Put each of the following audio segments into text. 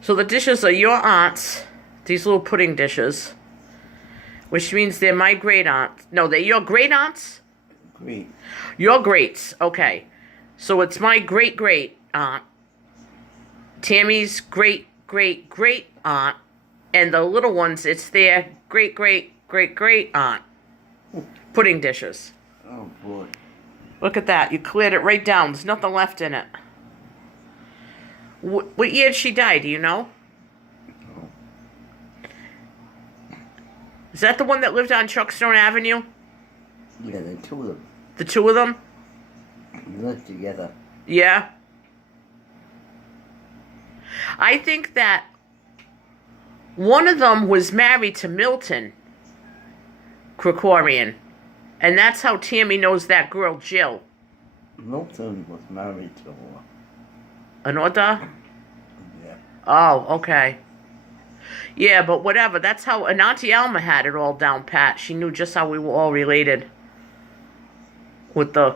So the dishes are your aunt's, these little pudding dishes, which means they're my great aunt. No, they're your great aunts? Great. Your greats, okay. So it's my great great aunt, Tammy's great great great aunt, and the little ones, it's their great great great great aunt. Pudding dishes. Oh boy. Look at that. You cleared it right down. There's nothing left in it. What year did she die? Do you know? Is that the one that lived on Chuckstone Avenue? Yeah, the two of them The two of them? lived together. Yeah. I think that one of them was married to Milton Krikorian. And that's how Tammy knows that girl, Jill. Milton was married to Anoda? Yeah. Oh, okay. Yeah, but whatever. That's how... And Auntie Alma had it all down pat. She knew just how we were all related. With the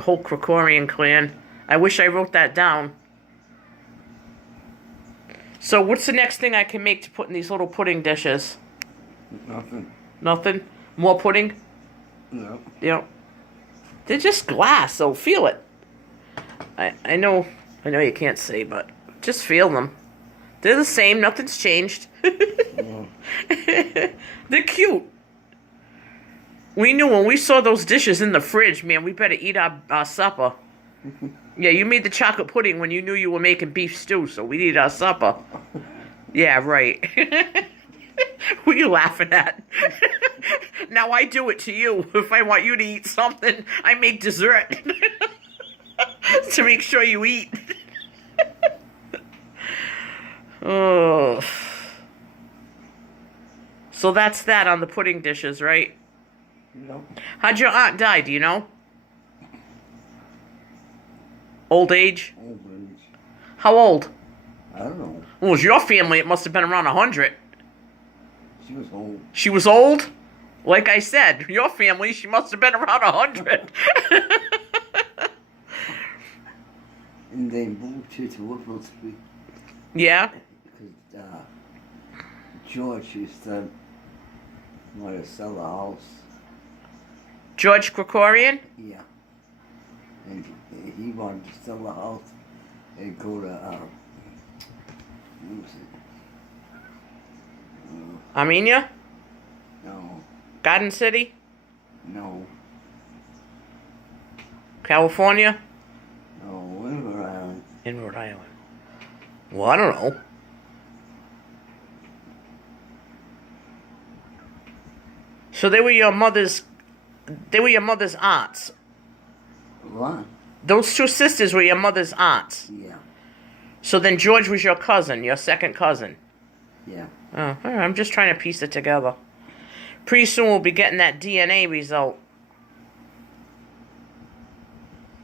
whole Krikorian clan. I wish I wrote that down. So what's the next thing I can make to put in these little pudding dishes? Nothing. Nothing? More pudding? No. Yep. They're just glass, so feel it. I know you can't see, but just feel them. They're the same, nothing's changed. Yeah. They're cute. We knew when we saw those dishes in the fridge, man, we better eat our supper. Yeah, you made the chocolate pudding when you knew you were making beef stew, so we'd eat our supper. Yeah, right. Who are you laughing at? Now I do it to you. If I want you to eat something, I make dessert. To make sure you eat. Oh. So that's that on the pudding dishes, right? No. How'd your aunt die, do you know? Old age? Old age. How old? I don't know. Well, it was your family, it must have been around 100. She was old. She was old? Like I said, your family, she must have been around 100. And they moved her to Whipple Street Yeah? because George used to want to sell the house. George Krikorian? Yeah. And he wanted to sell the house and go to, what was it? Armenia? No, Garden City? no, California? no, River Island. In Rhode Island. Well, I don't know. So they were your mother's aunts. What? Those two sisters were your mother's aunts. Yeah, So then George was your cousin, your second cousin. yeah. Oh, all right, I'm just trying to piece it together. Pretty soon we'll be getting that DNA result.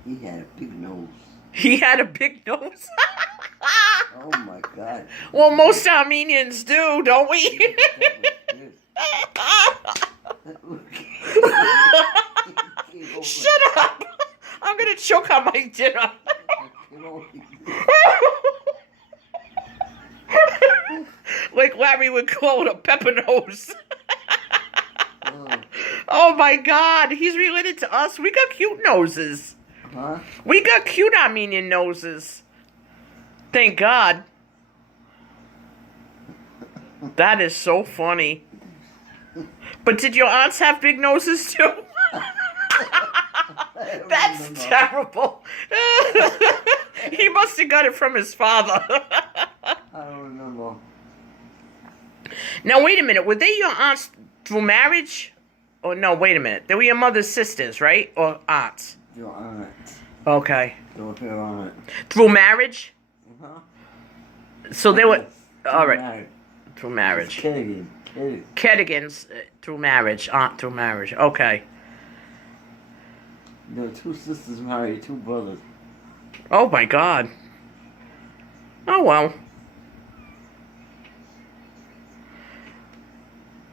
He had a big nose. He had a big nose. Oh my God. Well, most Armenians do, don't we? Shut up! I'm gonna choke on my dinner. Like Larry would call it a pepper nose. Oh my God, he's related to us. We got cute noses. Huh? We got cute Armenian noses. Thank God. That is so funny. But did your aunts have big noses too? That's terrible. He must have got it from his father. I don't remember. Now, wait a minute. Were they your aunts through marriage? Or no, wait a minute. They were your mother's sisters, right? Or aunts? Your aunt. Okay. Your aunt. Through marriage? Uh-huh. So they were... Yes, All right. married. Through marriage. Kerrigan. Kettigans through marriage. Aunt through marriage. Okay. There were two sisters married, two brothers. Oh, my God. Oh, well.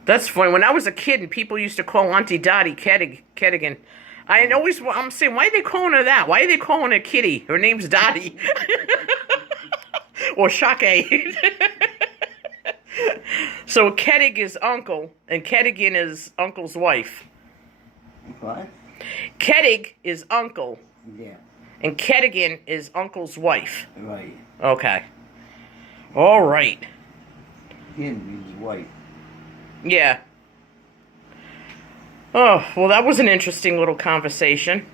That's funny. When I was a kid and people used to call Auntie Dottie Kettigan, I'm saying, why are they calling her that? Why are they calling her Kitty? Her name's Dottie. or Shake. So Kettig is uncle, and Kettigan is uncle's wife. What? Kettig is uncle, Yeah, and Kettigan is uncle's wife. right. Okay. All right. Him means white. Yeah. Oh, well, that was an interesting little conversation.